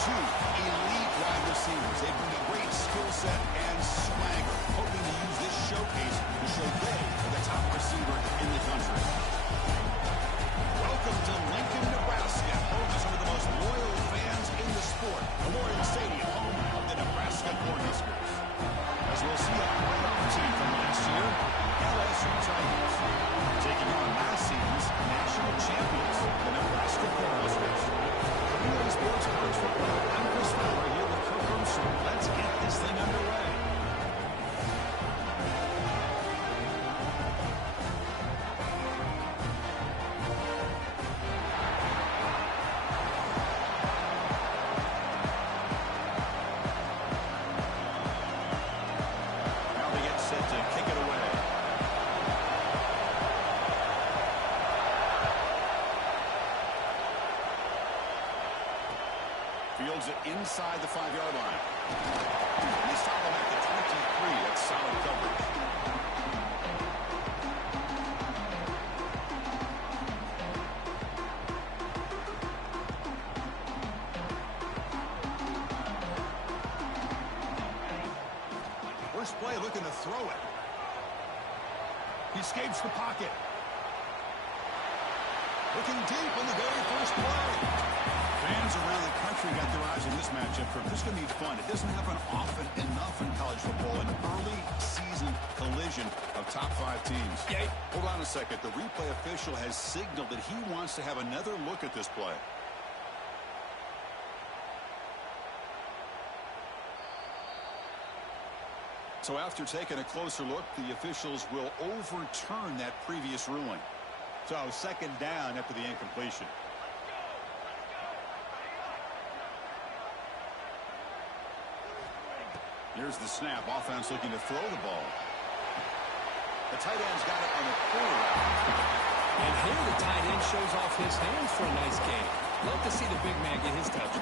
two elite wide receivers. They bring a great skill set and swagger, hoping to use this showcase to show they are the top receiver in the country. Welcome to Lincoln, Nebraska, home to some of the most loyal fans in the sport. Memorial Stadium, home of the Nebraska Cornhuskers. As we'll see a playoff team from last year, Neb-Lsu Tigers, taking on last season's national champions, the Nebraska Cornhuskers. Community Sports College Football. I'm Chris Fowler here with Kirk Neb-Lsu. Let's get this thing underway. Fields it inside the 5-yard line. They stop him at the 23. That's solid coverage. First play looking to throw it. He escapes the pocket. Looking deep on the very first play. Fans around the country got their eyes on this matchup. This is going to be fun. It doesn't happen often enough in college football. An early season collision of top 5 teams. Yeah. Hold on a second. The replay official has signaled that he wants to have another look at this play. So after taking a closer look, the officials will overturn that previous ruling. So second down after the incompletion. Here's the snap. Offense looking to throw the ball. The tight end's got it on the quarterback. And here the tight end shows off his hands for a nice game. Love to see the big man get his touch.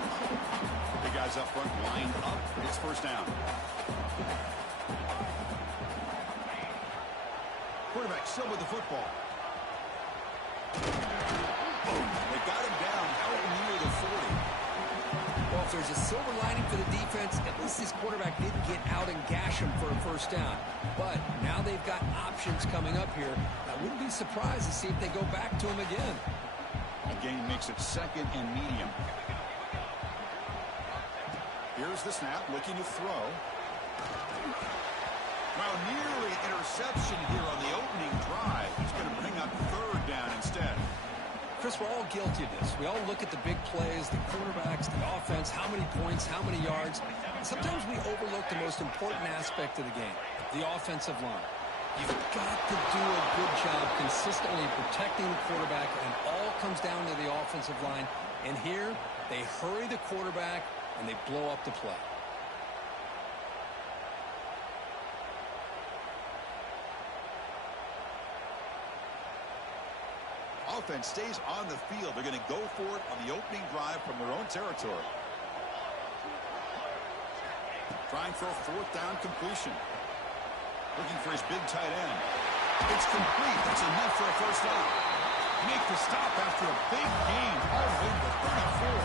The guys up front lined up. It's first down. Quarterback still with the football. They got him down out near the 40. Well, if there's a silver lining for the defense, at least this quarterback didn't get out and gash him for a first down. But now they've got options coming up here. I wouldn't be surprised to see if they go back to him again. The game makes it second and medium. Here's the snap, looking to throw. Well, nearly an interception here on the opening drive. He's going to bring up third down instead. Chris, we're all guilty of this. We all look at the big plays, the quarterbacks, the offense, how many points, how many yards. Sometimes we overlook the most important aspect of the game, the offensive line. You've got to do a good job consistently protecting the quarterback, and it all comes down to the offensive line. And here, they hurry the quarterback, and they blow up the play. Offense stays on the field. They're going to go for it on the opening drive from their own territory. Trying for a fourth down completion. Looking for his big tight end. It's complete. That's enough for a first down. Make the stop after a big gain all the way to the 34.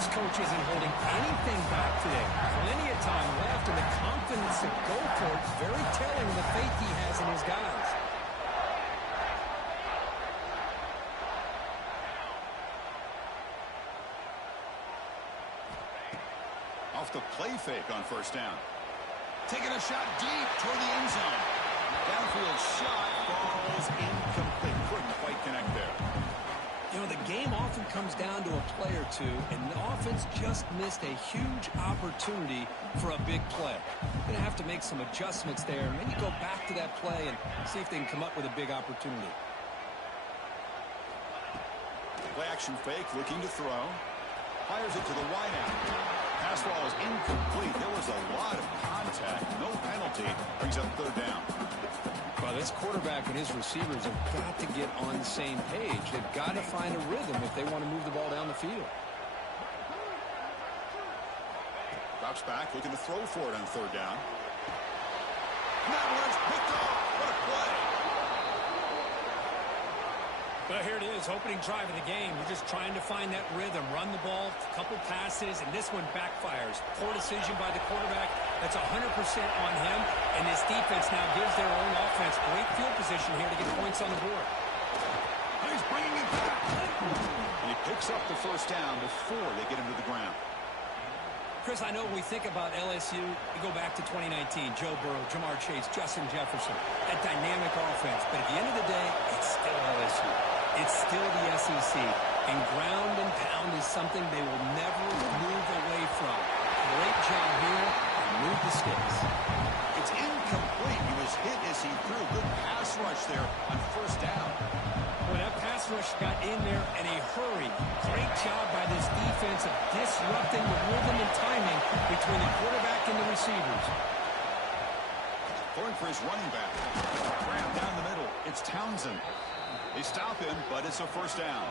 This coach isn't holding anything back today. Plenty of time left, and the confidence to go for it is very telling of the faith he has in his guys. Off the play fake on first down. Taking a shot deep toward the end zone. Downfield shot falls incomplete. Couldn't quite connect there. You know, the game often comes down to a play or two, and the offense just missed a huge opportunity for a big play. Going to have to make some adjustments there, and maybe go back to that play and see if they can come up with a big opportunity. Play action fake, looking to throw. Fires it to the wideout. Pass ball is incomplete. There was a lot of contact. No penalty. Brings up third down. Well, this quarterback and his receivers have got to get on the same page. They've got to find a rhythm if they want to move the ball down the field. Drops back, looking to throw for it on third down. And that one's picked off. What a play. Well, here it is, opening drive of the game. You're just trying to find that rhythm, run the ball, a couple passes, and this one backfires. Poor decision by the quarterback. That's 100% on him, and this defense now gives their own offense great field position here to get points on the board. He's bringing it back. And he picks up the first down before they get him to the ground. Chris, I know when we think about LSU, we go back to 2019, Joe Burrow, Jamar Chase, Justin Jefferson, that dynamic offense. But at the end of the day, it's still LSU. It's still the SEC. And ground and pound is something they will never move away from. Great job here and move the sticks. It's incomplete. He was hit as he threw. Good pass rush there on first down. Well, that pass rush got in there in a hurry. Great job by this defense of disrupting the rhythm and timing between the quarterback and the receivers. Going for his running back. Grab down the middle. It's Townsend. They stop him, but it's a first down.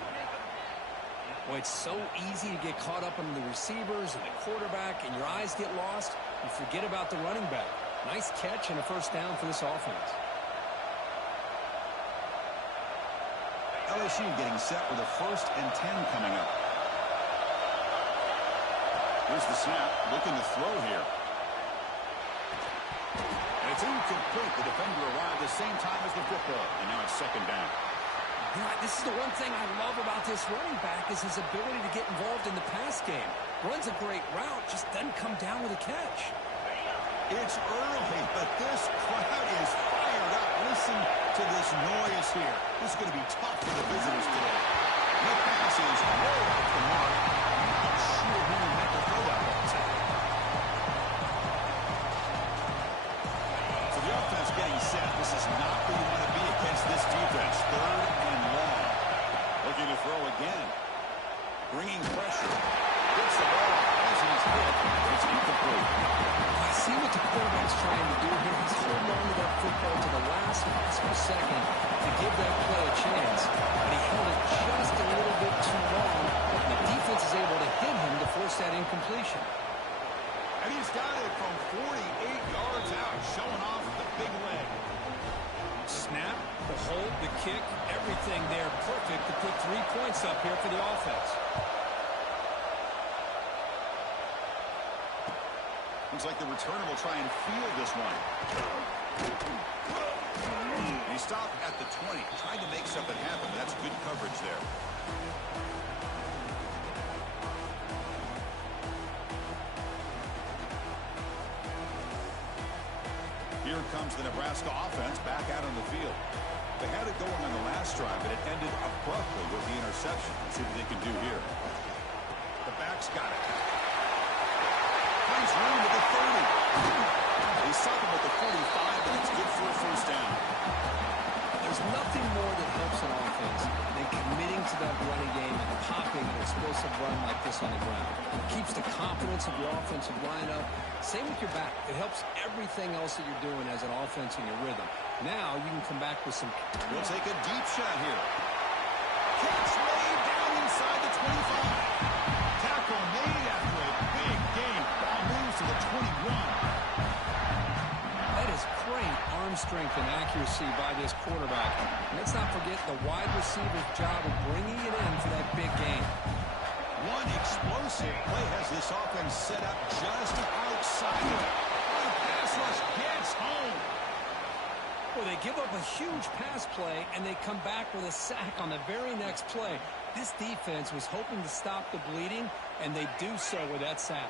Well, it's so easy to get caught up on the receivers and the quarterback, and your eyes get lost. You forget about the running back. Nice catch and a first down for this offense. LSU getting set with a 1st and 10 coming up. Here's the snap, looking to throw here. And it's incomplete. The defender arrived the same time as the football, and now it's 2nd down. Yeah, this is the one thing I love about this running back is his ability to get involved in the pass game. Runs a great route, just doesn't come down with a catch. It's early, but this crowd is fired up. Listen to this noise here. This is going to be tough for the visitors today. The pass is way off the mark. I'm not sure who meant to throw that ball to. So the offense getting set. This is not where you want to be against this defense. 3rd and long. Looking to throw again. Bringing pressure. Gets the ball as he's hit. It's incomplete. I see what the quarterback's trying to do here. He's holding on to that football to the last possible second to give that play a chance. But he held it just a little bit too long, and the defense is able to hit him to force that incompletion. And he's got it from 48 yards out, showing off the big leg. Snap, the hold, the kick, everything there perfect to put 3 points up here for the offense. Looks like the returner will try and field this one. And he stopped at the 20, trying to make something happen. That's good coverage there. Here comes the Nebraska offense back out on the field. They had it going on the last drive, but it ended abruptly with the interception. Let's see what they can do here. The back's got it. Finds room at the 30. They stop him at the 45, and it's good for a first down. There's nothing more that helps an offense than committing to that running game and popping an explosive run like this on the ground. It keeps the confidence of your offensive lineup. Same with your back. It helps everything else that you're doing as an offense in your rhythm. Now you can come back with some... We'll take a deep shot here. Catch made down inside the 25. Tackle made after a big gain. Ball moves to the 21. That is great arm strength and accuracy by this quarterback. And let's not forget the wide receiver's job of bringing it in for that big game. One explosive play has this offense set up just outside of it. The pass rush gets home. Well, they give up a huge pass play, and they come back with a sack on the very next play. This defense was hoping to stop the bleeding, and they do so with that sack.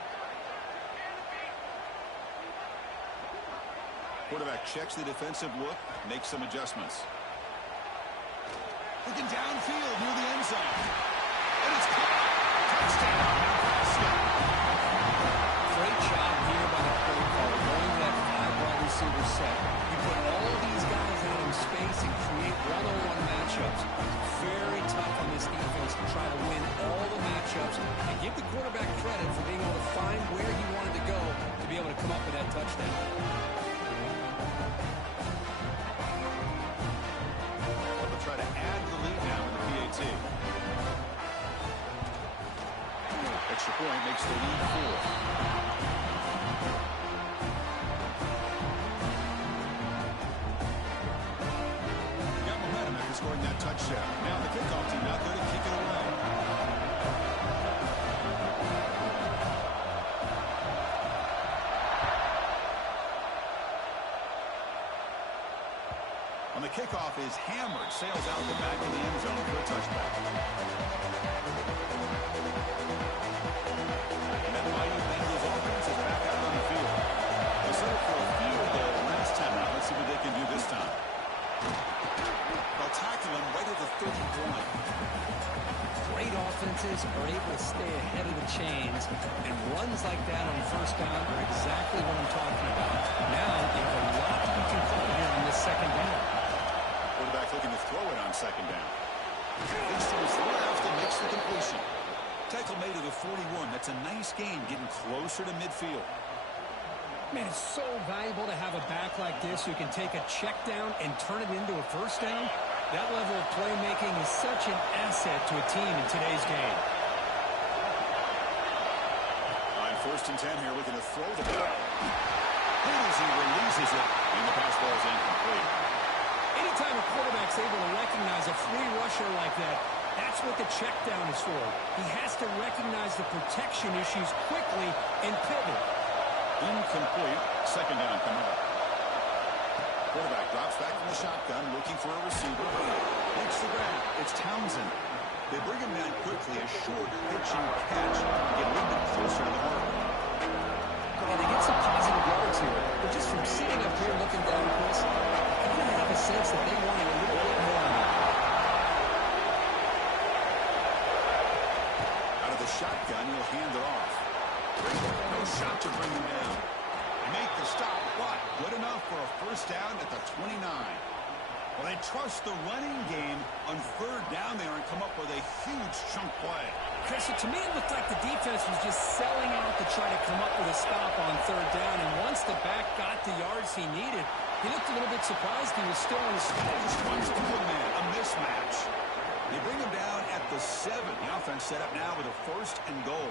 Quarterback checks the defensive look, makes some adjustments. Looking downfield near the end zone. And it's caught. Touchdown, Nebraska. Great job here by the play caller, going to that 5 wide receiver set. You put all these guys out in space and create one-on-one matchups. Very tough on this defense to try to win all the matchups and give the quarterback credit for being able to find where he wanted to go to be able to come up with that touchdown. They'll try to add to the lead now in the PAT. Extra point makes the lead 4. scoring that touchdown. Now the kickoff team out there to kick it away. On the kickoff is hammered, sails out the back of the end zone for a touchback. And that mighty Bengals offense is back out on the field. They set up for a field goal last time out. Let's see what they can do this time. They'll tackle him right at the 30-point. Great offenses are able to stay ahead of the chains, and runs like that on first down are exactly what I'm talking about. Now you have a lot you can call here on this second down. Quarterback looking to throw it on second down. Leads to his left and makes the completion. Tackle made at the 41. That's a nice gain, getting closer to midfield. Man, it's so valuable to have a back like this who can take a check down and turn it into a first down. That level of playmaking is such an asset to a team in today's game. On 1st and 10 here, looking to throw the ball. And as he releases it, and the pass ball is incomplete. Anytime a quarterback's able to recognize a free rusher like that, that's what the check down is for. He has to recognize the protection issues quickly and pivot. Incomplete. Second down coming up. Quarterback drops back from the shotgun, looking for a receiver. Makes the grab. It's Townsend. They bring him down quickly. A short pitching catch to get a little bit closer to the mark. And they get some positive yards here. But just from sitting up here looking down, Chris, I kind of have a sense that they wanted a little bit more on it. Out of the shotgun, he'll hand it off. No shot to bring him down. Make the stop, but good enough for a first down at the 29. Well, they trust the running game on 3rd down there and come up with a huge chunk play. Chris, to me, it looked like the defense was just selling out to try to come up with a stop on 3rd down, and once the back got the yards he needed, he looked a little bit surprised he was still on his feet. Just runs the good man, a mismatch. They bring him down at the 7. The offense set up now with a 1st and goal.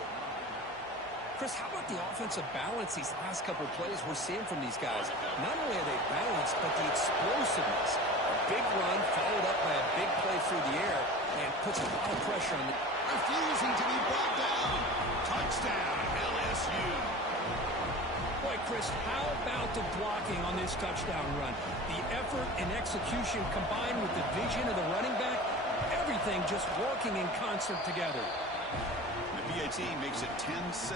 Chris, how about the offensive balance these last couple of plays we're seeing from these guys? Not only are they balanced, but the explosiveness. A big run followed up by a big play through the air and puts a lot of pressure on the... Refusing to be brought down. Touchdown, LSU. Boy, Chris, how about the blocking on this touchdown run? The effort and execution combined with the vision of the running back, everything just working in concert together. PAT makes it 10-7.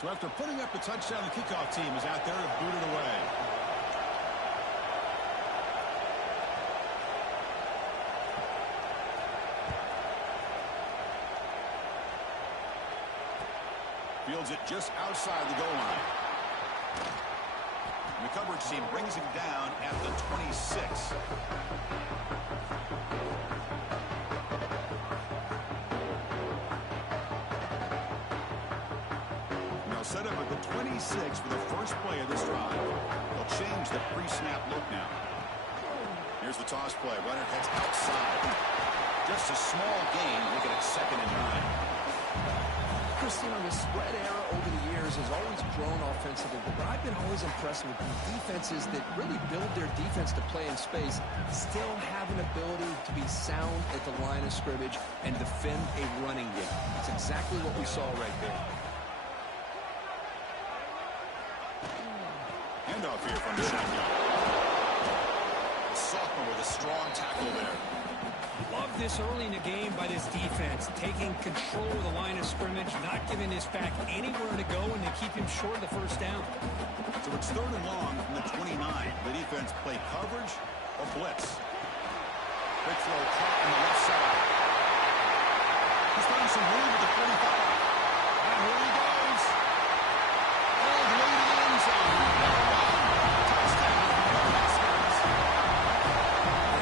So after putting up the touchdown, the kickoff team is out there to boot it away. Fields it just outside the goal line. And the coverage team brings him down at the 26. Now set up at the 26 for the first play of this drive. They'll change the pre-snap look now. Here's the toss play. Runner heads outside. Just a small gain. Look at it, 2nd and 9. Christian, the spread era over the years has always grown offensively, but I've been always impressed with defenses that really build their defense to play in space, still have an ability to be sound at the line of scrimmage and defend a running game. That's exactly what we saw right there. Handoff here from the shotgun. Sophomore with a strong tackle there. Love this early in the game by this defense, taking control of the line of scrimmage, not giving this back anywhere to go, and to keep him short of the first down. So it's 3rd and long from the 29. The defense play coverage or blitz. Quick throw caught on the left side. He's found some room at the 45. And here he goes. All the way to the end zone. Touchdown.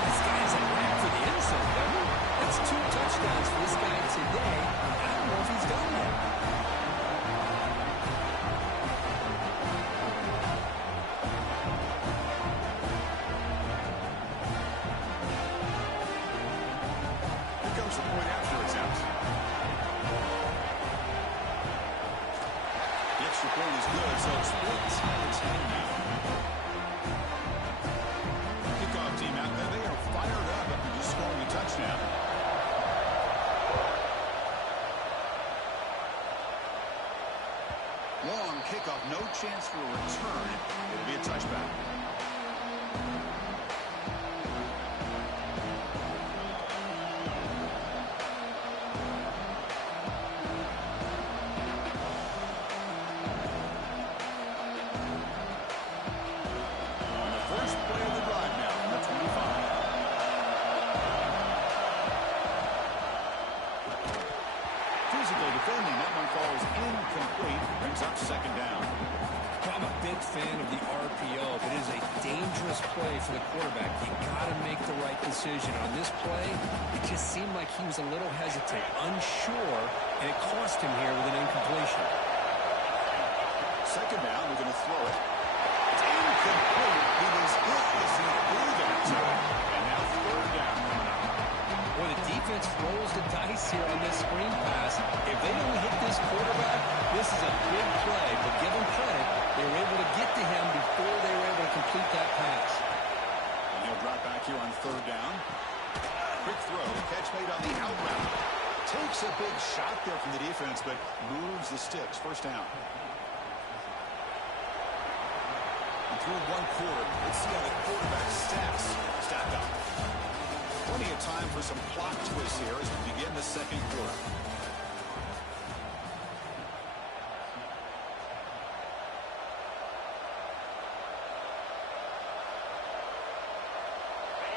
This guy is a knack for the end zone, doesn't he? That's 2 touchdowns for this guy today. I don't know if he's done yet. extra point is good, so it's split 10 now. Kickoff team out there, they are fired up after just scoring a touchdown. Long kickoff, no chance for a return. It'll be a touchback. Defending, that one falls incomplete, brings up second down. I'm a big fan of the RPO, but it is a dangerous play for the quarterback. You got to make the right decision. On this play, it just seemed like he was a little hesitant, unsure, and it cost him here with an incompletion. Second down, we're going to throw it. It's incomplete. He was hit as he threw that to it. And now third down coming up. Boy, the defense rolls the dice here on this screen pass. If they don't hit this quarterback, this is a big play. But give them credit, they were able to get to him before they were able to complete that pass. And he'll drop back here on third down. Quick throw, catch made on the out route. Takes a big shot there from the defense, but moves the sticks. First down. And through one quarter, let's see how the quarterback's stats stack up. Plenty of time for some plot twists here as we begin the second quarter.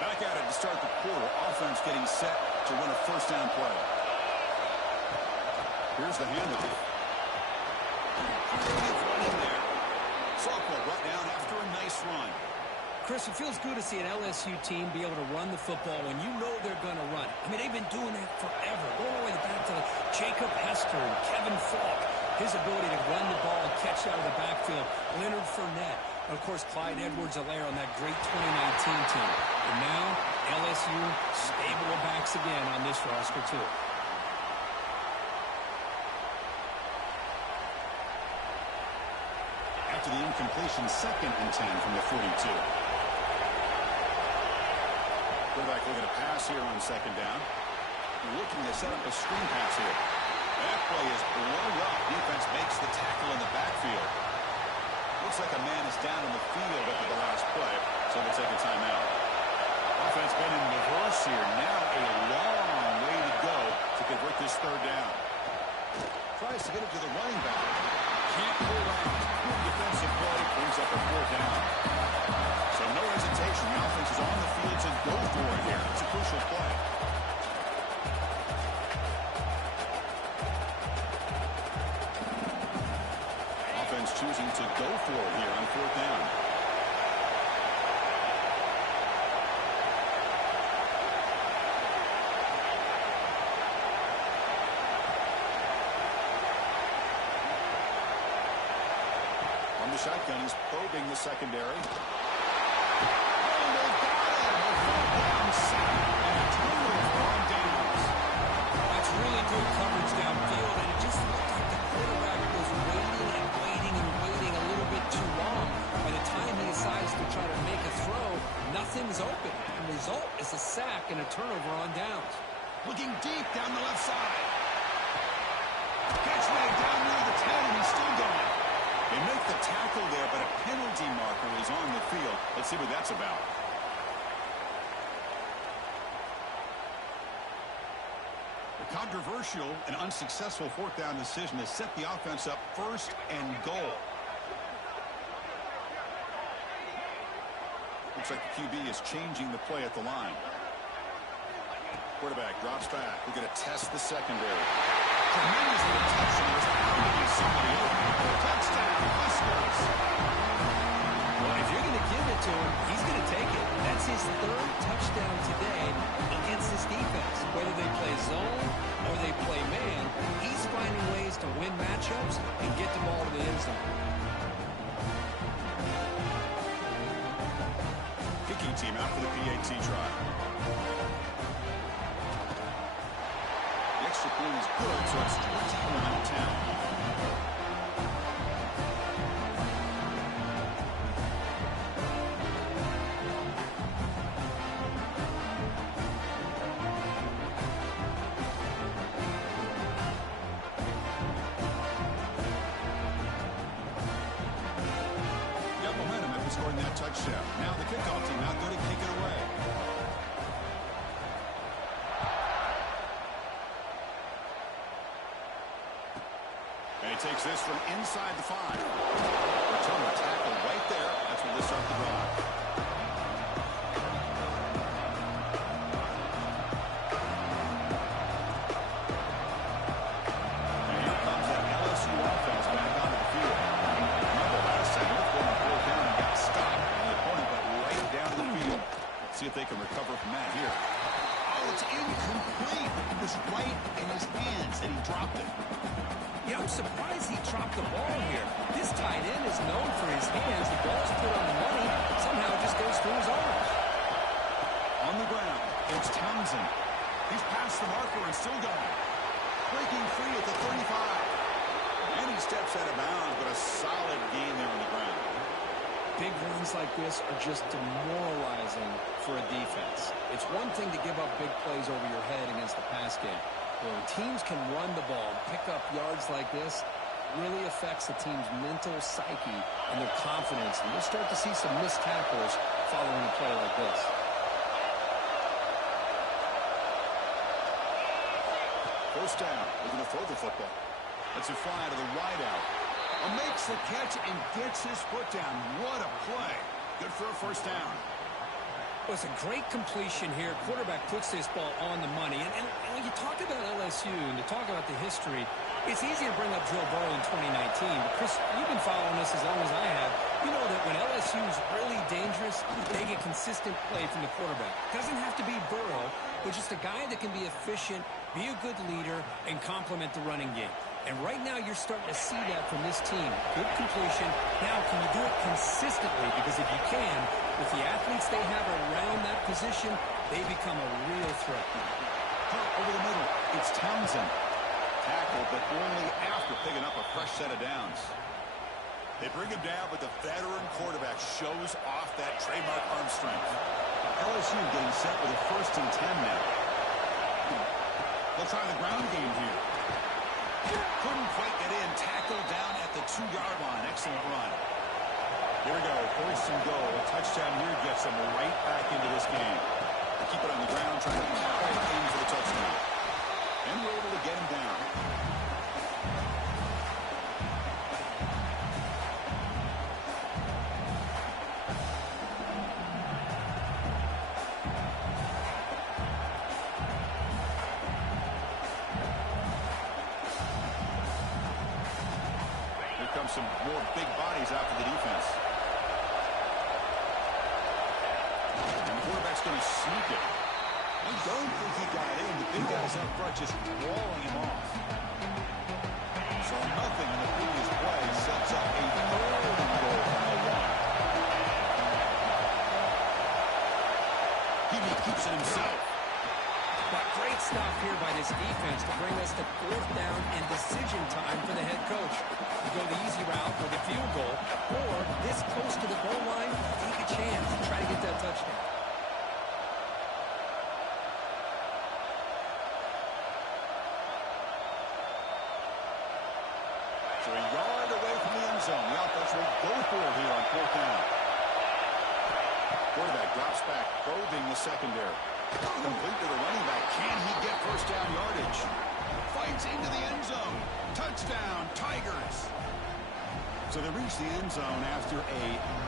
Back at it to start the quarter. Offense getting set to run a first down play. Here's the handoff. Creative running there. Softball brought down after a nice run. Chris, it feels good to see an LSU team be able to run the football when you know they're going to run. I mean, they've been doing that forever. Going all the way back to Jacob Hester and Kevin Falk. His ability to run the ball and catch out of the backfield. Leonard Fournette. And, of course, Clyde Edwards-Helaire on that great 2019 team. And now, LSU stable of backs again on this roster, too. After the incompletion, 2nd and 10 from the 42. Quarterback looking to pass here on second down. Looking to set up a screen pass here. That play is blown up. Defense makes the tackle in the backfield. Looks like a man is down in the field after the last play, so we'll take a timeout. Offense been in reverse here. Now a long way to go to convert this third down. Tries to get it to the running back. Can't pull out. Good defensive play. Brings up a fourth down. So no hesitation. The offense is on the field to go for it here. It's a crucial play. Offense choosing to go for it here on fourth down. On the shotgun, he's probing the secondary. Oh, they've got him. A fourth down sack and a turnover on downs. That's really good coverage downfield, and it just looked like the quarterback was waiting and waiting and waiting a little bit too long. By the time he decides to try to make a throw, nothing's open. The result is a sack and a turnover on downs. Looking deep down the left side. Catch made down near the 10, and he's still going. They make the tackle there, but a penalty marker is on the field. Let's see what that's about. The controversial and unsuccessful fourth down decision has set the offense up first and goal. Looks like the QB is changing the play at the line. Quarterback drops back. We're going to test the secondary. Tremendous little touch, and there's bound to be somebody open. Touchdown, Huskers. Well, if you're going to give it to him, he's going to take it. That's his third touchdown today against this defense. Whether they play zone or they play man, he's finding ways to win matchups and get the ball to the end zone. Kicking team out for the PAT try. The extra point is good, so it's 21-10. gotcha. Now the kickoff team out there to kick it away. And he takes this from inside the 5. Return a tackle right there. That's where they start the drive. And here comes that LSU offense back onto the field. Remember last time, they were going 4th down and got stopped. And the opponent went right down to the field. Let's see if they can recover from that here. Oh, it's incomplete. It was right in his hands, and he dropped it. Yeah, I'm surprised he dropped the ball here. This tight end is known for his hands. The ball's put on the money. Somehow it just goes through his arms. On the ground, it's Townsend. He's past the marker and still going. Breaking free at the 35. And he steps out of bounds, but a solid gain there on the ground. Big runs like this are just demoralizing for a defense. It's one thing to give up big plays over your head against the pass game. When teams can run the ball and pick up yards like this, really affects the team's mental psyche and their confidence. And you'll start to see some missed tackles following a play like this. First down. Looking to throw the football. Lets it fly to the wide out. Makes the catch and gets his foot down. What a play. Good for a first down. Well, it's a great completion here. Quarterback puts this ball on the money. And when you talk about LSU and to talk about the history, it's easy to bring up Joe Burrow in 2019. But, Chris, you've been following this as long as I have. You know that when LSU is really dangerous, they get consistent play from the quarterback. Doesn't have to be Burrow, but just a guy that can be efficient, be a good leader, and complement the running game. And right now you're starting to see that from this team. Good completion. Now, can you do it consistently? Because if you can, with the athletes they have around that position, they become a real threat. Over the middle, it's Townsend. Tackled, but only after picking up a fresh set of downs. They bring him down, but the veteran quarterback shows off that trademark arm strength. LSU getting set with a 1st and 10 now. They'll try the ground game here. Couldn't quite get in. Tackled down at the 2-yard line. Excellent run. Here we go. 1st and goal. A touchdown here gets them right back into this game. Keep it on the ground, trying to aim for the touchdown. And we're able to get him down. Here comes some more big bodies out for the defense. And the quarterback's going to sneak it. I don't think he got in. The big guys up front just walling him off. So nothing in the previous play sets up a 3rd and goal from the 1. He keeps it himself. But great stuff here by this defense to bring us to 4th down and decision time for the head coach. You go the easy route with a field goal, or this close to the goal line, take a chance and try to get that touchdown. So a yard away from the end zone. The offense will go for it here on 4th down. Quarterback drops back, probing the secondary. Complete to the running back. Can he get 1st down yardage? Fights into the end zone. Touchdown, Tigers. So they reach the end zone after a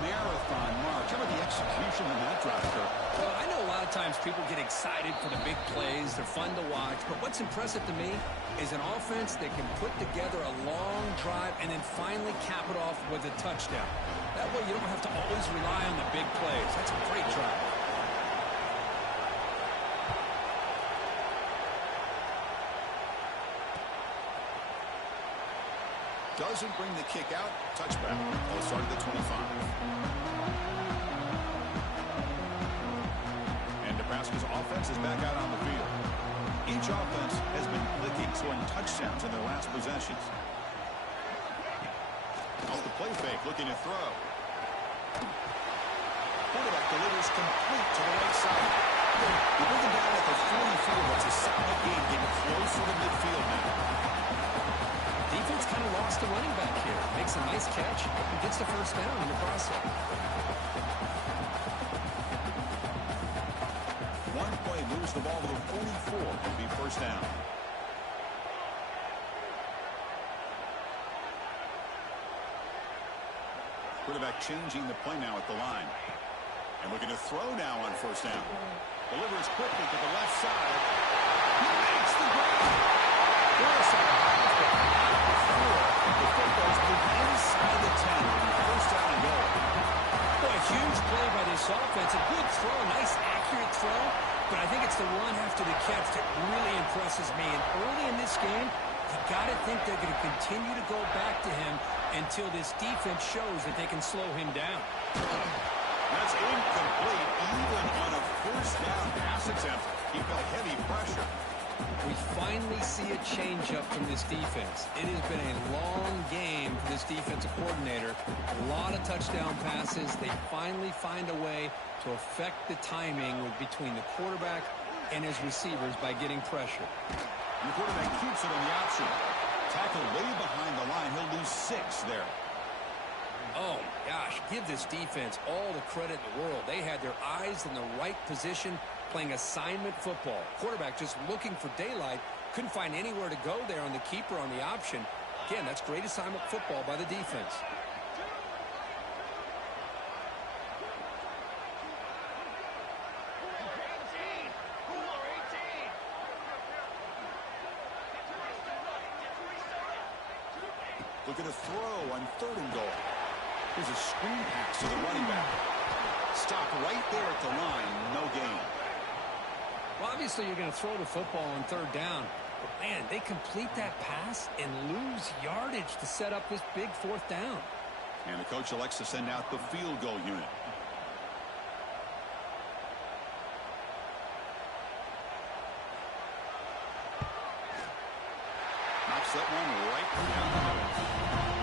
marathon march. How about the execution on that drive, Kirk? Well, I know a lot of times people get excited for the big plays. They're fun to watch. But what's impressive to me is an offense that can put together a long drive and then finally cap it off with a touchdown. That way you don't have to always rely on the big plays. That's a great drive. Doesn't bring the kick out. Touchback. They'll start at the 25. And Nebraska's offense is back out on the field. Each offense has been clicking, scoring touchdowns in their last possessions. Off the play fake, looking to throw. Quarterback delivers complete to the right side. They bring him down at the 44. That's a solid game, getting closer to midfield now. Defense kind of lost the running back here. Makes a nice catch and gets the first down in the process. One play moves the ball to the 44. It'll be first down. Quarterback changing the play now at the line. And looking to throw now on first down. Delivers quickly to the left side. He makes the grab. There's a the football's moved inside the 10. First down and goal. Boy, a huge play by this offense. A good throw, nice accurate throw. But I think it's the run after the catch that really impresses me. And early in this game, you got to think they're going to continue to go back to him until this defense shows that they can slow him down. That's incomplete, even on a first down pass attempt. He felt heavy pressure. We finally see a change-up from this defense. It has been a long game for this defensive coordinator. A lot of touchdown passes. They finally find a way to affect the timing between the quarterback and his receivers by getting pressure. And the quarterback keeps it on the option. Tackled way behind the line. He'll lose 6 there. Oh, gosh, give this defense all the credit in the world. They had their eyes in the right position, playing assignment football. Quarterback just looking for daylight. Couldn't find anywhere to go there on the keeper on the option. Again, that's great assignment football by the defense. Looking to throw on 3rd and goal. Here's a screen pass to the running back. Stop right there at the line. No gain. Well, obviously you're going to throw the football on 3rd down. But, man, they complete that pass and lose yardage to set up this big 4th down. And the coach elects to send out the field goal unit. Knocks that one right down the middle.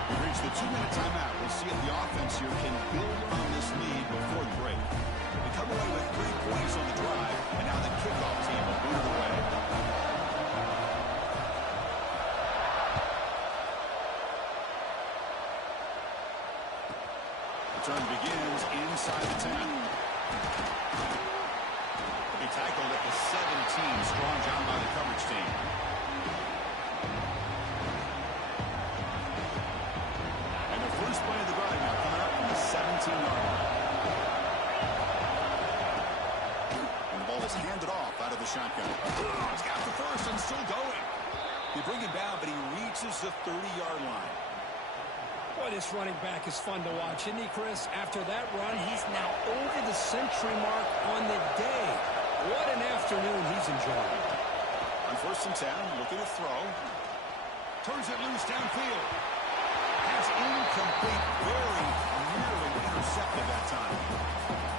We've reached the 2-minute timeout. We'll see if the offense here can build on this lead before the break. They come away with 3 points on the drive, and now the kickoff team will boot it away. Return begins inside the 10. He tackled at the 17. Strong job by the coverage team. First play of the drive now coming up on the 17-yard line. And the ball is handed off out of the shotgun. He's got the first and still going. They bring him down, but he reaches the 30-yard line. Boy, this running back is fun to watch, isn't he, Chris? After that run, he's now over the century mark on the day. What an afternoon he's enjoying. On 1st and 10, looking to throw. Turns it loose downfield. That's incomplete, very nearly intercepted that time.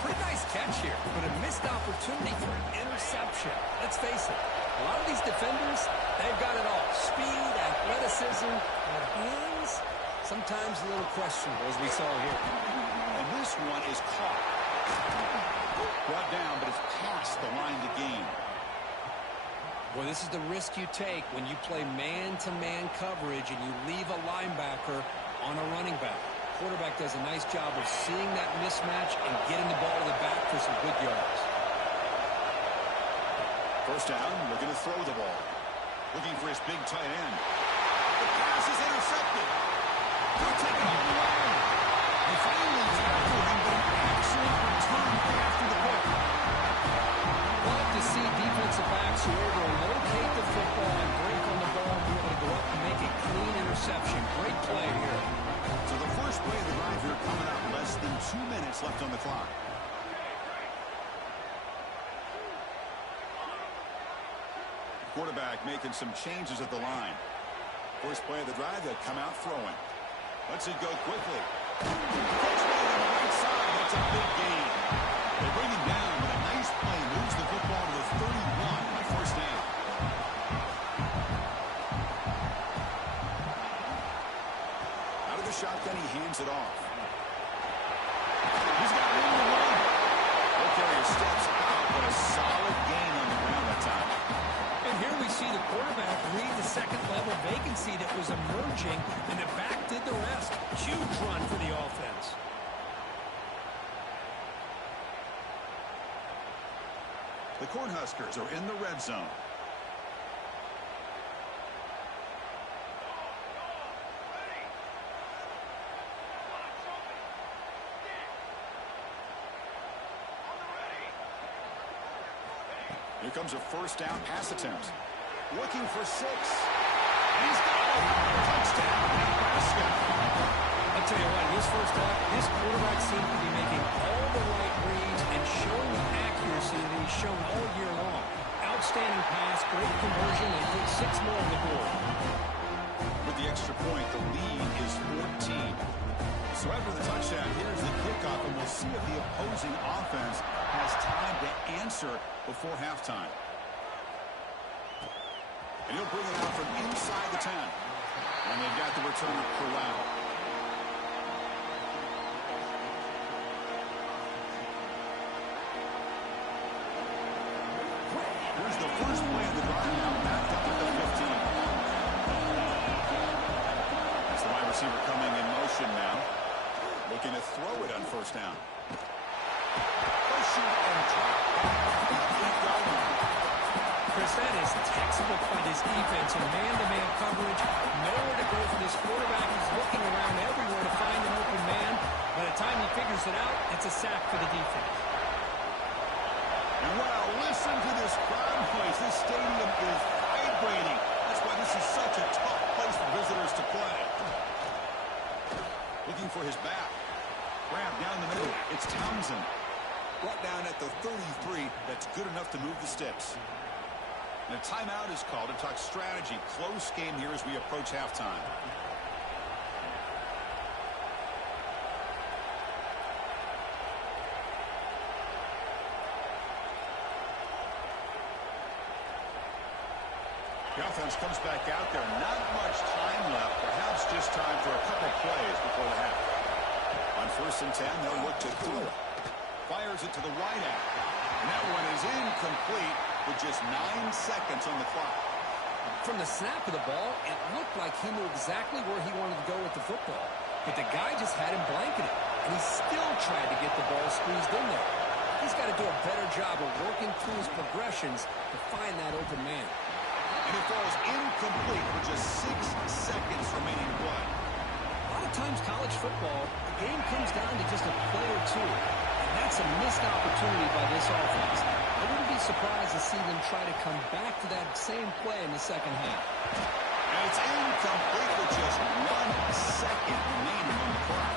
Pretty nice catch here, but a missed opportunity for an interception. Let's face it, a lot of these defenders, they've got it all. Speed, athleticism, but hands, sometimes a little questionable, as we saw here. And this one is caught. Brought down, but it's past the line to gain. Well, this is the risk you take when you play man-to-man coverage and you leave a linebacker on a running back. Quarterback does a nice job of seeing that mismatch and getting the ball to the back for some good yards. First down, looking to throw the ball. Looking for his big tight end. The pass is intercepted. They'll take it off the line. They finally tackle him, but an excellent return after the pick. Love to see defensive backs who are able to locate the football and break on the ball, be able to go up and make a clean interception. Great play here. So the first play of the drive here coming up, less than 2 minutes left on the clock. Quarterback making some changes at the line. First play of the drive, they'll come out throwing. Lets it go quickly. Catch ball on the right side. That's a big gain. They bring him down, but a nice play moves the football to the 31 on first down. Out of the shotgun, he hands it off. He's got room to run. He'll carry his steps out, but a solid gain on the ground that time. And here we see the quarterback read the second-level vacancy that was emerging, and the back did the rest. Huge run for the offense. The Cornhuskers are in the red zone. Here comes a first down pass attempt. Looking for 6. He's got it. Touchdown, Nebraska. I'll tell you what, this first half, this quarterback seemed to be making all the right reads and showing the accuracy that he's shown all year long. Outstanding pass, great conversion, and put 6 more on the board. With the extra point, the lead is 14. So after the touchdown, here's the kickoff, and we'll see if the opposing offense has time to answer before halftime. And he'll bring it out from inside the 10. And they've got the returner corralled. Here's the first play of the drive now, backed up at the 15. That's the wide receiver coming in motion now. Looking to throw it on first down. Push and drop back. Chris, that is textbook by this defense in man-to-man coverage. Nowhere to go for this quarterback. He's looking around everywhere to find an open man. By the time he figures it out, it's a sack for the defense. And wow, listen to this crowd noise. This stadium is vibrating. That's why this is such a tough place for visitors to play. Looking for his back. Grab down the middle. It's Townsend. Brought down at the 33. That's good enough to move the sticks. And a timeout is called to talk strategy. Close game here as we approach halftime. The offense comes back out there. Not much time left. Perhaps just time for a couple plays before the half. On 1st and 10, they'll look to throw it. Fires it to the right out. And that one is incomplete with just 9 seconds on the clock. From the snap of the ball, it looked like he knew exactly where he wanted to go with the football. But the guy just had him blanketed. And he still tried to get the ball squeezed in there. He's got to do a better job of working through his progressions to find that open man. And it falls incomplete with just 6 seconds remaining to play. A lot of times college football, the game comes down to just a play or two. And that's a missed opportunity by this offense. I wouldn't be surprised to see them try to come back to that same play in the second half. And it's incomplete with just 1 second remaining on the clock.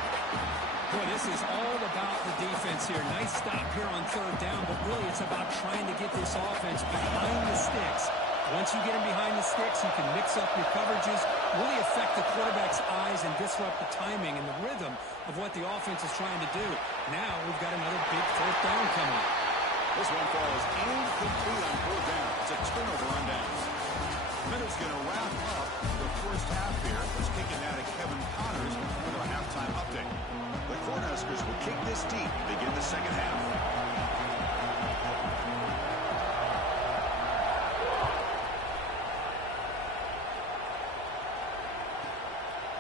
Boy, this is all about the defense here. Nice stop here on 3rd down, but really it's about trying to get this offense behind the sticks. Once you get him behind the sticks, you can mix up your coverages, really affect the quarterback's eyes and disrupt the timing and the rhythm of what the offense is trying to do. Now we've got another big 4th down coming. This one falls incomplete on 4th down. It's a turnover on downs. Minutes going to wrap up the first half here. Let's kick it now to Kevin Connors with our halftime update. The Cornhuskers will kick this deep to begin the second half.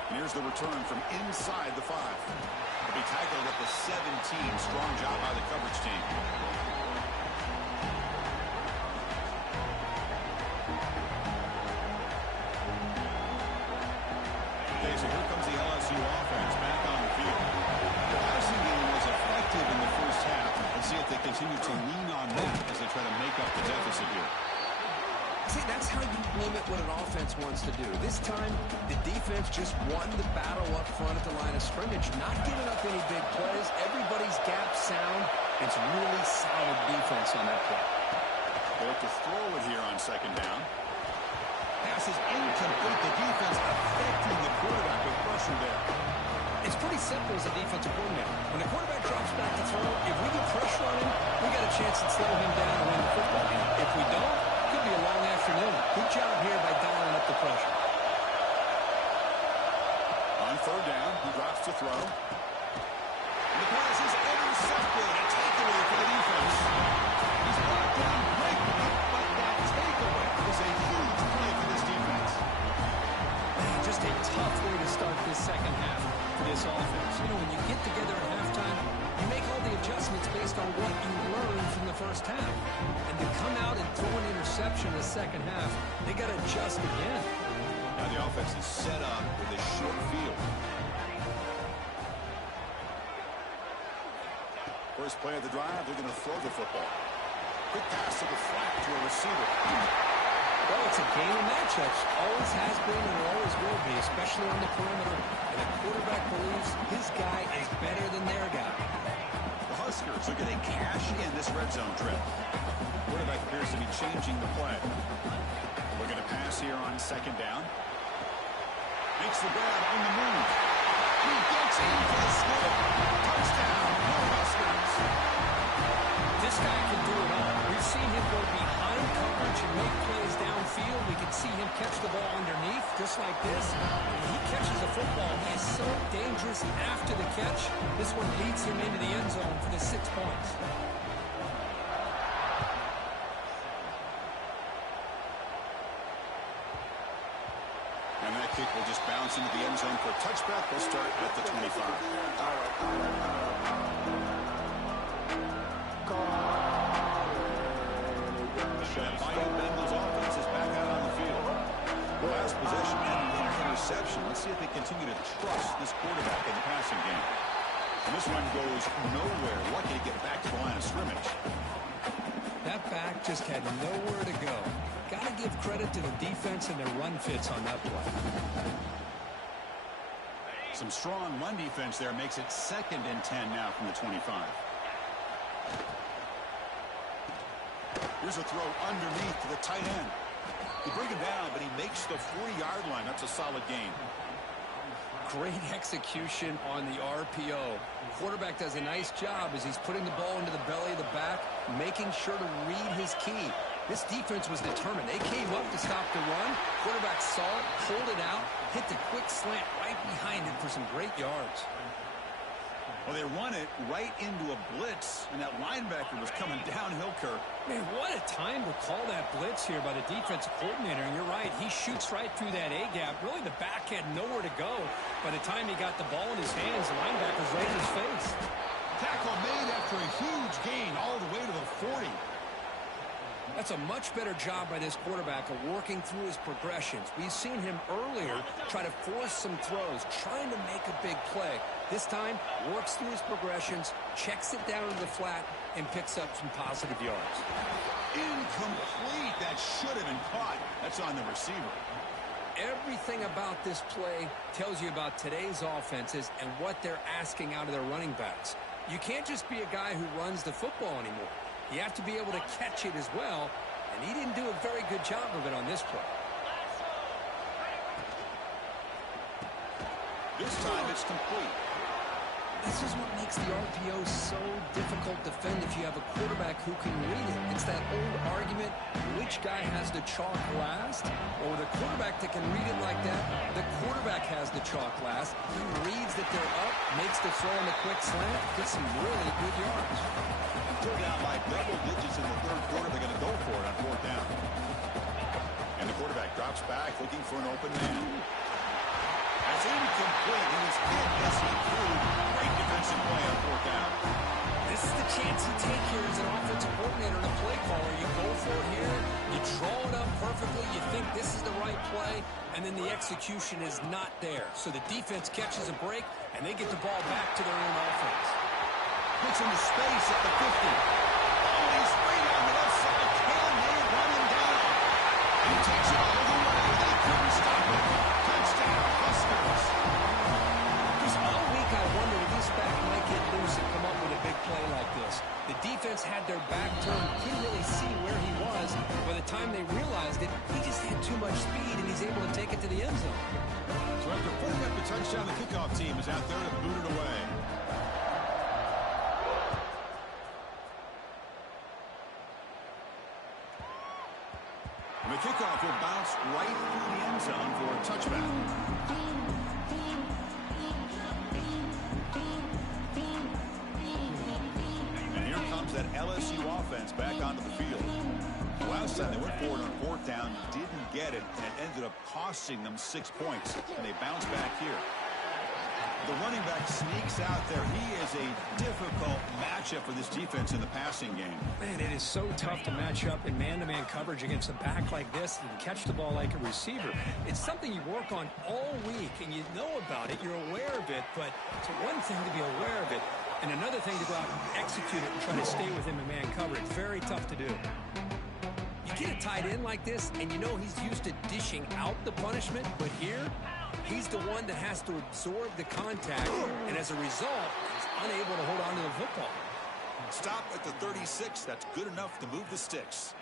Here's the return from inside the 5. He'll be tackled at the 17. Strong job by the coverage team. Okay, so here comes the LSU offense back on the field. The passing game was effective in the first half. Let's see if they continue to lean on that as they try to make up the deficit here. See, that's how you limit what an offense wants to do. This time, the defense just won the battle up front at the line of scrimmage, not giving up any big plays. Everybody's gap sound. It's really solid defense on that play. They look to throw it here on 2nd down. Pass is incomplete. The defense affecting the quarterback with pressure there. It's pretty simple as a defensive coordinator. When the quarterback drops back to throw, if we get pressure on him, we got a chance to slow him down and win the football game. If we don't, it could be a long afternoon. Good job here by dialing up the pressure. On 3rd down, he drops to throw. And the pass is intercepted. A takeaway for the defense. He's brought down quickly, but that takeaway is a huge just a tough way to start this second half for this offense. You know, when you get together at halftime, you make all the adjustments based on what you learned from the first half. And to come out and throw an interception in the second half, they got to adjust again. Now the offense is set up with a short field. First play of the drive, they're going to throw the football. Quick pass to the flat to a receiver. Well, it's a game of matchups. Always has been and always will be, especially on the perimeter. And the quarterback believes his guy is better than their guy. The Huskers looking to cash in this red zone trip. Quarterback appears to be changing the play. We're going to pass here on second down. Makes the grab on the move. He gets in for the score. Touchdown, more Huskers. This guy can do it all. We've seen him go behind coverage and make plays downfield. We can see him catch the ball underneath, just like this. When he catches the football, he is so dangerous after the catch. This one leads him into the end zone for the 6 points. And that kick will just bounce into the end zone for a touchback. We'll start at the 25. Bayou Bengals offense is back out on the field. Last possession and an interception. Let's see if they continue to trust this quarterback in the passing game. And this one goes nowhere. Lucky to get back to the line of scrimmage. That back just had nowhere to go. Got to give credit to the defense and their run fits on that play. Some strong run defense there makes it 2nd and 10 now from the 25. Here's a throw underneath to the tight end. They bring him down, but he makes the 40-yard line. That's a solid gain. Great execution on the RPO. Quarterback does a nice job as he's putting the ball into the belly of the back, making sure to read his key. This defense was determined. They came up to stop the run. Quarterback saw it, pulled it out, hit the quick slant right behind it for some great yards. Well, they run it right into a blitz, and that linebacker was coming downhill, Kirk. Man, what a time to call that blitz here by the defensive coordinator. And you're right, he shoots right through that A-gap. Really, the back had nowhere to go. By the time he got the ball in his hands, the linebacker's right in his face. Tackle made after a huge gain all the way to the 40. That's a much better job by this quarterback of working through his progressions. We've seen him earlier try to force some throws, trying to make a big play. This time, works through his progressions, checks it down to the flat, and picks up some positive yards. Incomplete. That should have been caught. That's on the receiver. Everything about this play tells you about today's offenses and what they're asking out of their running backs. You can't just be a guy who runs the football anymore. You have to be able to catch it as well, and he didn't do a very good job of it on this play. This time it's complete. This is what makes the RPO so difficult to defend if you have a quarterback who can read it. It's that old argument, which guy has the chalk last? Or the quarterback that can read it like that, the quarterback has the chalk last. He reads that they're up, makes the throw on the quick slant, gets some really good yards. They're down by double digits in the third quarter. They're going to go for it on 4th down. And the quarterback drops back, looking for an open man. That's incomplete. He was hit as he threw. Great defensive play on 4th down. This is the chance you take here as an offensive coordinator and a play caller. You go for it here, you draw it up perfectly, you think this is the right play, and then the execution is not there. So the defense catches a break, and they get the ball back to their own offense. Puts into space at the 50. Oh, he's way down the left side. Can they run him down? He takes it all the way. They couldn't stop him. Touchdown, Huskers. Just all week I wonder if this back might get loose and come up with a big play like this. The defense had their back turned, couldn't really see where he was. By the time they realized it, he just had too much speed, and he's able to take it to the end zone. So after putting up the touchdown, the kickoff team is out there to boot it away. And the kickoff will bounce right through the end zone for a touchback. And here comes that LSU offense back onto the field. Last time they went forward on fourth down, didn't get it, and it ended up costing them 6 points. And they bounce back here. The running back sneaks out there. He is a difficult matchup for this defense in the passing game. Man, it is so tough to match up in man-to-man coverage against a back like this and catch the ball like a receiver. It's something you work on all week, and you know about it. You're aware of it, but it's one thing to be aware of it, and another thing to go out and execute it and try to stay with him in man coverage. Very tough to do. You get a tight end like this, and you know he's used to dishing out the punishment, but here, he's the one that has to absorb the contact, and as a result, he's unable to hold on to the football. Stop at the 36. That's good enough to move the sticks.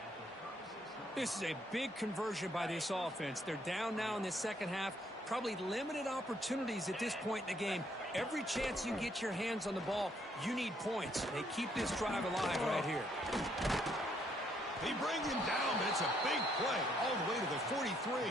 This is a big conversion by this offense. They're down now in the second half. Probably limited opportunities at this point in the game. Every chance you get your hands on the ball, you need points. They keep this drive alive right here. They bring him down, but it's a big play all the way to the 43.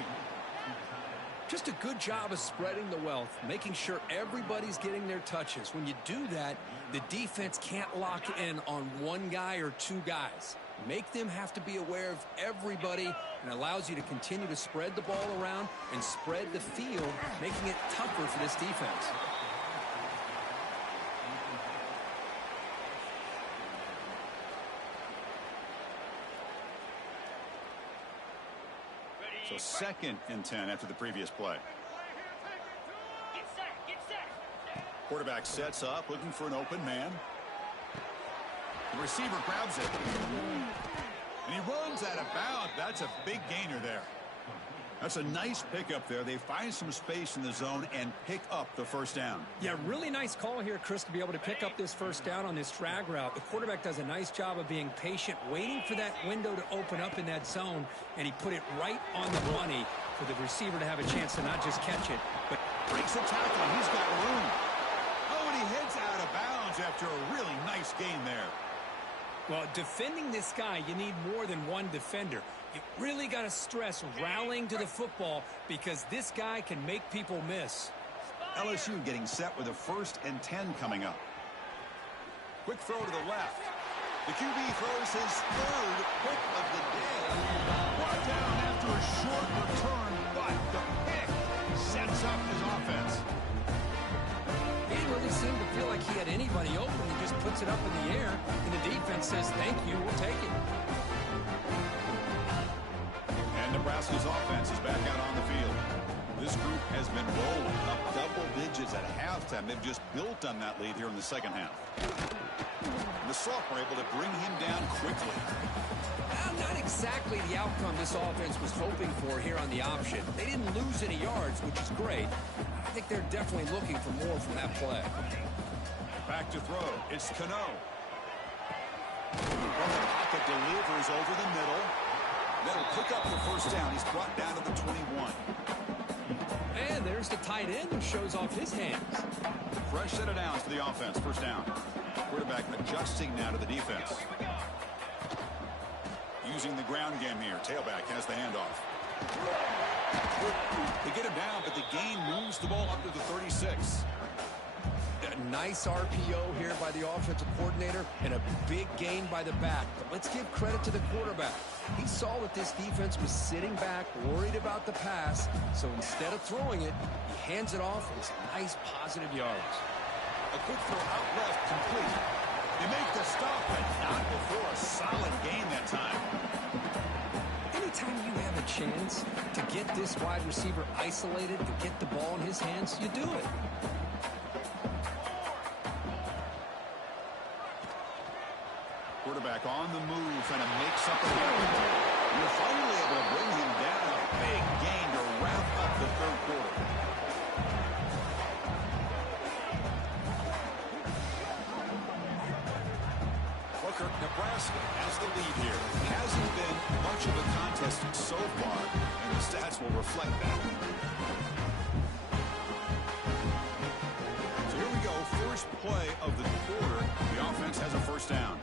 Just a good job of spreading the wealth, making sure everybody's getting their touches. When you do that, the defense can't lock in on one guy or two guys. Make them have to be aware of everybody, and allows you to continue to spread the ball around and spread the field, making it tougher for this defense. So 2nd and 10 after the previous play. Quarterback sets up, looking for an open man. The receiver grabs it. And he runs out of bounds. That's a big gainer there. That's a nice pickup there. They find some space in the zone and pick up the first down. Yeah, really nice call here, Chris, to be able to pick up this first down on this drag route. The quarterback does a nice job of being patient, waiting for that window to open up in that zone, and he put it right on the money for the receiver to have a chance to not just catch it, but breaks the tackle, and he's got room. Oh, and he heads out of bounds after a really nice gain there. Well, defending this guy, you need more than one defender. You really got to stress rallying to the football because this guy can make people miss. LSU getting set with a 1st and 10 coming up. Quick throw to the left. The QB throws his 3rd pick of the day. Brought down after a short return, but the pick sets up his offense. He didn't really seem to feel like he had anybody open. He just puts it up in the air, and the defense says, thank you, we'll take it. And Nebraska's offense is back out on the field. This group has been rolling up double digits at halftime. They've just built on that lead here in the second half. The sophomore able to bring him down quickly. Not exactly the outcome this offense was hoping for here on the option. They didn't lose any yards, which is great. I think they're definitely looking for more from that play. Back to throw. It's Cano. From the pocket, delivers over the middle. That'll pick up the first down. He's brought down to the 21. And there's the tight end who shows off his hands. Fresh set of downs for the offense. First down. Quarterback adjusting now to the defense. Using the ground game here. Tailback has the handoff. They get him down, but the gain moves the ball up to the 36. A nice RPO here by the offensive coordinator and a big gain by the back. But let's give credit to the quarterback. He saw that this defense was sitting back, worried about the pass. So instead of throwing it, he hands it off and some nice positive yards. A quick throw out left, complete. They make the stop, but not before a solid gain that time. Anytime you have a chance to get this wide receiver isolated and get the ball in his hands, you do it. Quarterback on the move, trying to make something happen. You're finally able to bring him down. A big gain to wrap up the 3rd quarter. Nebraska has the lead here. It hasn't been much of a contest so far, and the stats will reflect that. So here we go. First play of the quarter. The offense has a first down.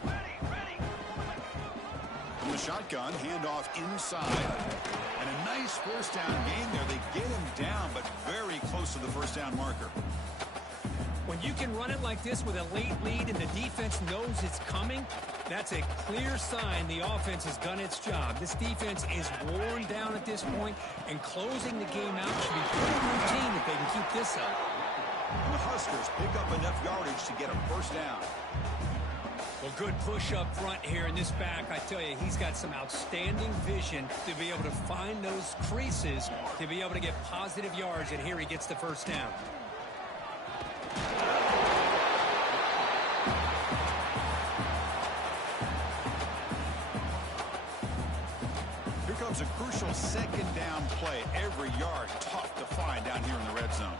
From the shotgun, handoff inside. And a nice first down gain there. They get him down, but very close to the first down marker. When you can run it like this with a late lead and the defense knows it's coming, That's a clear sign the offense has done its job. This defense is worn down at this point, and closing the game out should be pretty routine if they can keep this up. The Huskers pick up enough yardage to get a first down. Well, good push up front here in this back. I tell you, he's got some outstanding vision to be able to find those creases, to be able to get positive yards, and here he gets the first down. Here comes a crucial second down play. Every yard tough to find down here in the red zone.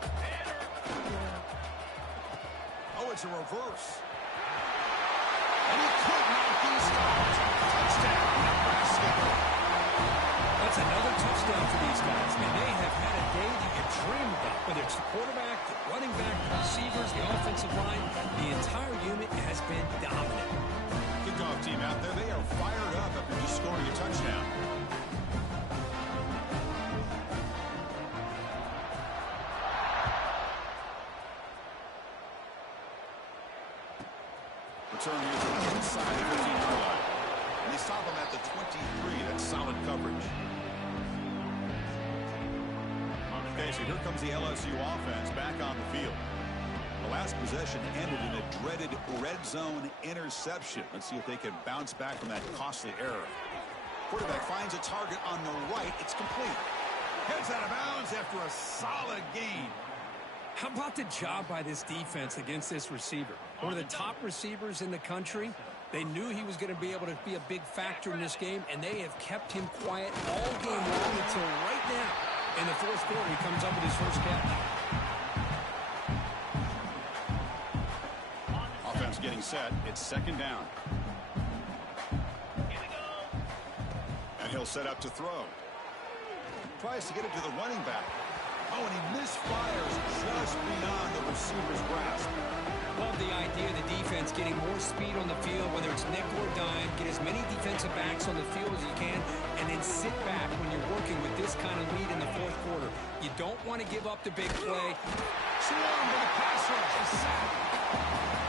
Oh, it's a reverse. And he could not be stopped. Touchdown, Nebraska. That's another touchdown for these guys. And they have had a day that you dream about. Whether it's the quarterback, the running back, the receivers, the offensive line, the entire unit has been dominant. Kickoff team out there, they are fired up after just scoring a touchdown. Return here to the inside the 15-yard line. And they stop him at the 23. That's solid coverage. Okay, so here comes the LSU offense back on the field. The last possession ended in a dreaded red zone interception. Let's see if they can bounce back from that costly error. Quarterback finds a target on the right. It's complete. Heads out of bounds after a solid gain. How about the job by this defense against this receiver? One of the top receivers in the country. They knew he was going to be able to be a big factor in this game, and they have kept him quiet all game long until right now. In the fourth quarter, he comes up with his first catch. Offense getting set. It's second down. And he'll set up to throw. Tries to get it to the running back. Oh, and he misfires just beyond the receiver's grasp. Love the idea of the defense getting more speed on the field, whether it's nickel or dime, get as many defensive backs on the field as you can, and then sit back when you're working with this kind of lead in the fourth quarter. You don't want to give up the big play. Swarm with a pass rush. A sack.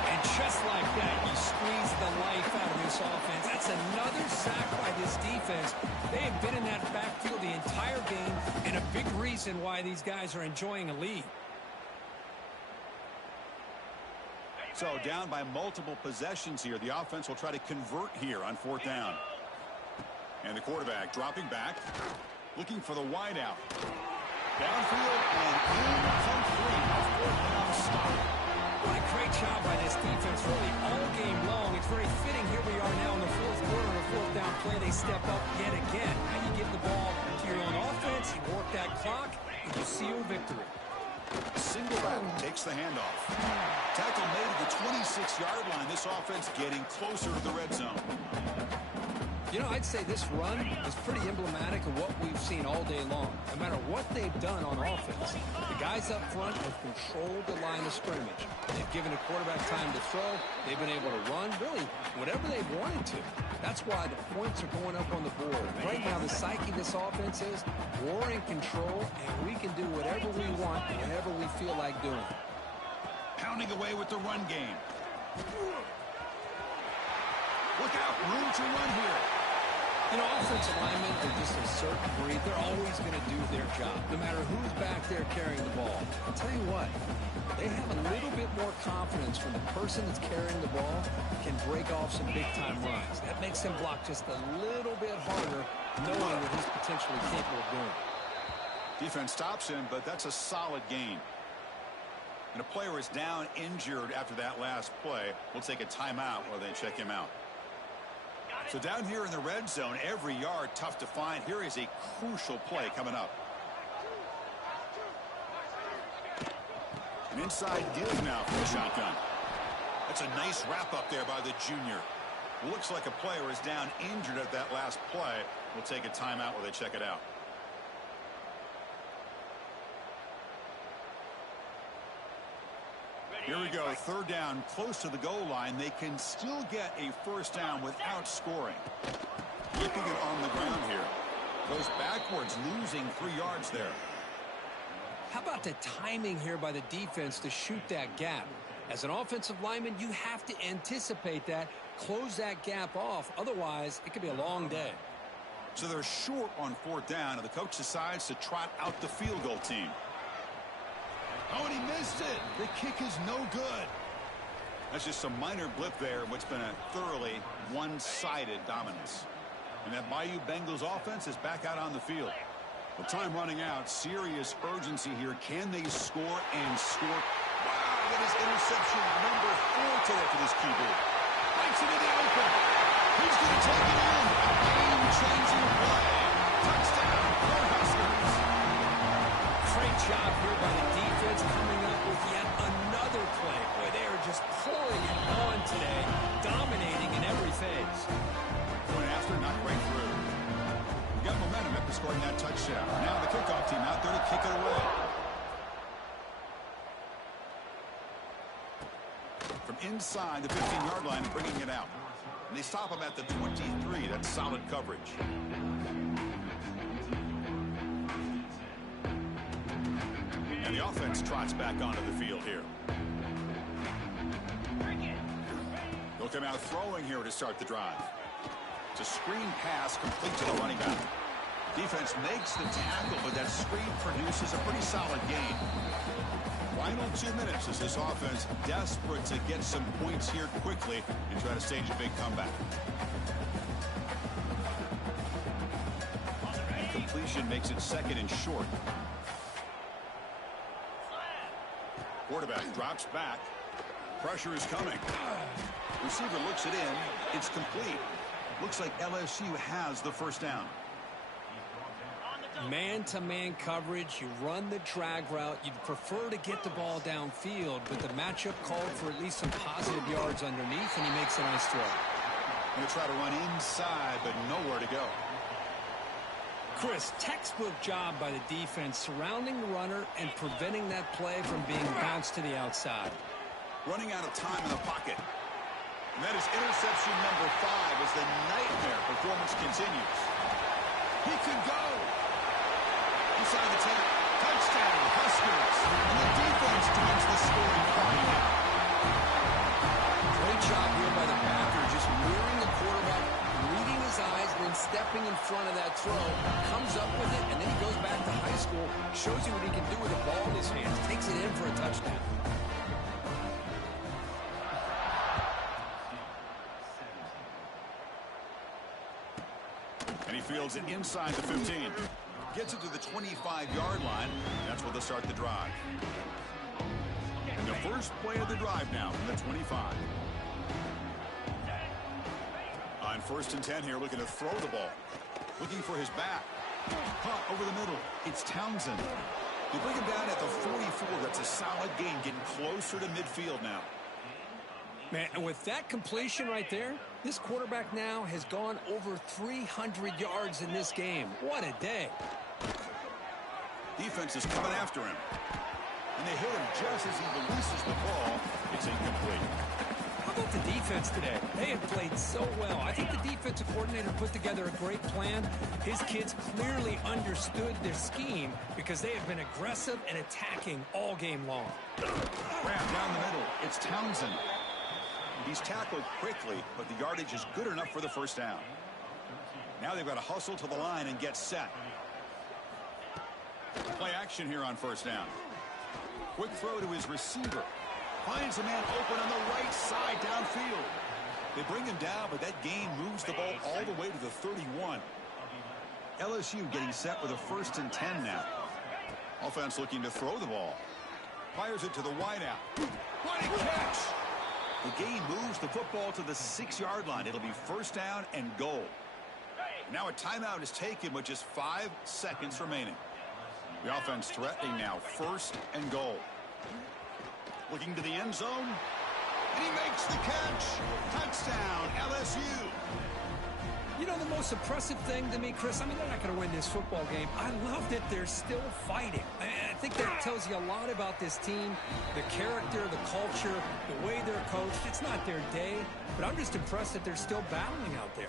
And just like that, you squeeze the life out of this offense. That's another sack by this defense. They have been in that backfield the entire game, and a big reason why these guys are enjoying a lead. So down by multiple possessions here. The offense will try to convert here on fourth down. And the quarterback dropping back, looking for the wideout. Downfield and incomplete. A fourth down stop. What a great job by this defense really all game long. It's very fitting. Here we are now in the fourth quarter on a fourth down play. They step up yet again. Now you give the ball to your own offense, you work that clock, and you seal victory. Single back takes the handoff. Tackle made at the 26-yard line. This offense getting closer to the red zone. You know, I'd say this run is pretty emblematic of what we've seen all day long. No matter what they've done on offense, the guys up front have controlled the line of scrimmage. They've given the quarterback time to throw. They've been able to run, really, whatever they've wanted to. That's why the points are going up on the board. Right now, the psyche of this offense is we're in control, and we can do whatever we want, whenever we feel like doing. Pounding away with the run game. Look out, room to run here. You know, offensive linemen are just a certain breed. They're always going to do their job, no matter who's back there carrying the ball. I'll tell you what, they have a little bit more confidence when the person that's carrying the ball can break off some big-time runs. That makes him block just a little bit harder, knowing what he's potentially capable of doing. Defense stops him, but that's a solid gain. And a player is down injured after that last play. We'll take a timeout while they check him out. So down here in the red zone, every yard tough to find. Here is a crucial play coming up. An inside give now for the shotgun. That's a nice wrap up there by the junior. Looks like a player is down injured at that last play. We'll take a timeout while they check it out. Here we go, third down, close to the goal line. They can still get a first down without scoring. Keeping it on the ground here. Goes backwards, losing 3 yards there. How about the timing here by the defense to shoot that gap? As an offensive lineman, you have to anticipate that, close that gap off. Otherwise, it could be a long day. So they're short on 4th down, and the coach decides to trot out the field goal team. Oh, and he missed it. The kick is no good. That's just a minor blip there in what's been a thoroughly one-sided dominance. And that Bayou Bengals offense is back out on the field. With time running out, serious urgency here. Can they score and score? Wow, that is interception number 4 today for this QB. Breaks into the open. He's going to take it in. A game-changing play. Touchdown, Cornhuskers. Great job here by the defense coming up with yet another play. Boy, they are just pouring it on today, dominating in every phase. Point after, not quite through. We got momentum after scoring that touchdown. Now the kickoff team out there to kick it away. From inside the 15-yard line and bringing it out. And they stop him at the 23. That's solid coverage. And the offense trots back onto the field here. They'll come out throwing here to start the drive. It's a screen pass complete to the running back. Defense makes the tackle, but that screen produces a pretty solid gain. Final 2 minutes as this offense desperate to get some points here quickly and try to stage a big comeback. Completion makes it 2nd and short. Quarterback drops back. Pressure is coming. Receiver looks it in. It's complete. Looks like LSU has the 1st down. Man-to-man coverage, you run the drag route. You'd prefer to get the ball downfield, but the matchup called for at least some positive yards underneath, and he makes a nice throw. He'll try to run inside, but nowhere to go. Chris, textbook job by the defense surrounding the runner and preventing that play from being bounced to the outside. Running out of time in the pocket. And that is interception number 5 as the nightmare performance continues. He could go. Inside the 10. Touchdown, Huskers. And the defense joins the scoring party now. Great job here by the backer, just mirroring the quarterback, reading his eyes, then stepping in front of that throw, comes up with it, and then he goes back to high school, shows you what he can do with the ball in his hands, takes it in for a touchdown. And he fields it inside the 15. Gets it to the 25-yard line. That's where they'll start the drive. And the first play of the drive now from the 25. On 1st and 10 here, looking to throw the ball. Looking for his back. Caught over the middle. It's Townsend. They bring him down at the 44. That's a solid gain, getting closer to midfield now. Man, and with that completion right there, this quarterback now has gone over 300 yards in this game. What a day. Defense is coming after him. And they hit him just as he releases the ball. It's incomplete. How about the defense today? They have played so well. I think the defensive coordinator put together a great plan. His kids clearly understood their scheme because they have been aggressive and attacking all game long. Grab down the middle. It's Townsend. He's tackled quickly, but the yardage is good enough for the 1st down. Now they've got to hustle to the line and get set. Play action here on 1st down. Quick throw to his receiver. Finds a man open on the right side downfield. They bring him down, but that gain moves the ball all the way to the 31. LSU getting set with a 1st and 10 now. Offense looking to throw the ball. Fires it to the wideout. What a catch! The gain moves the football to the 6-yard line. It'll be 1st down and goal. Now a timeout is taken with just 5 seconds remaining. The offense threatening now, 1st and goal. Looking to the end zone. And he makes the catch. Touchdown, LSU. You know, the most impressive thing to me, Chris, I mean, they're not going to win this football game. I love that they're still fighting. I think that tells you a lot about this team, the character, the culture, the way they're coached. It's not their day, but I'm just impressed that they're still battling out there.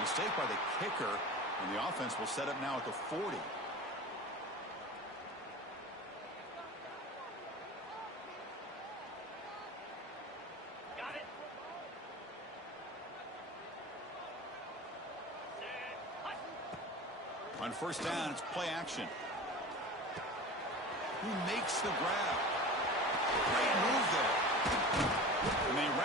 Mistake by the kicker, and the offense will set up now at the 40. On first down, it's play action. Who makes the grab? Great move there. And they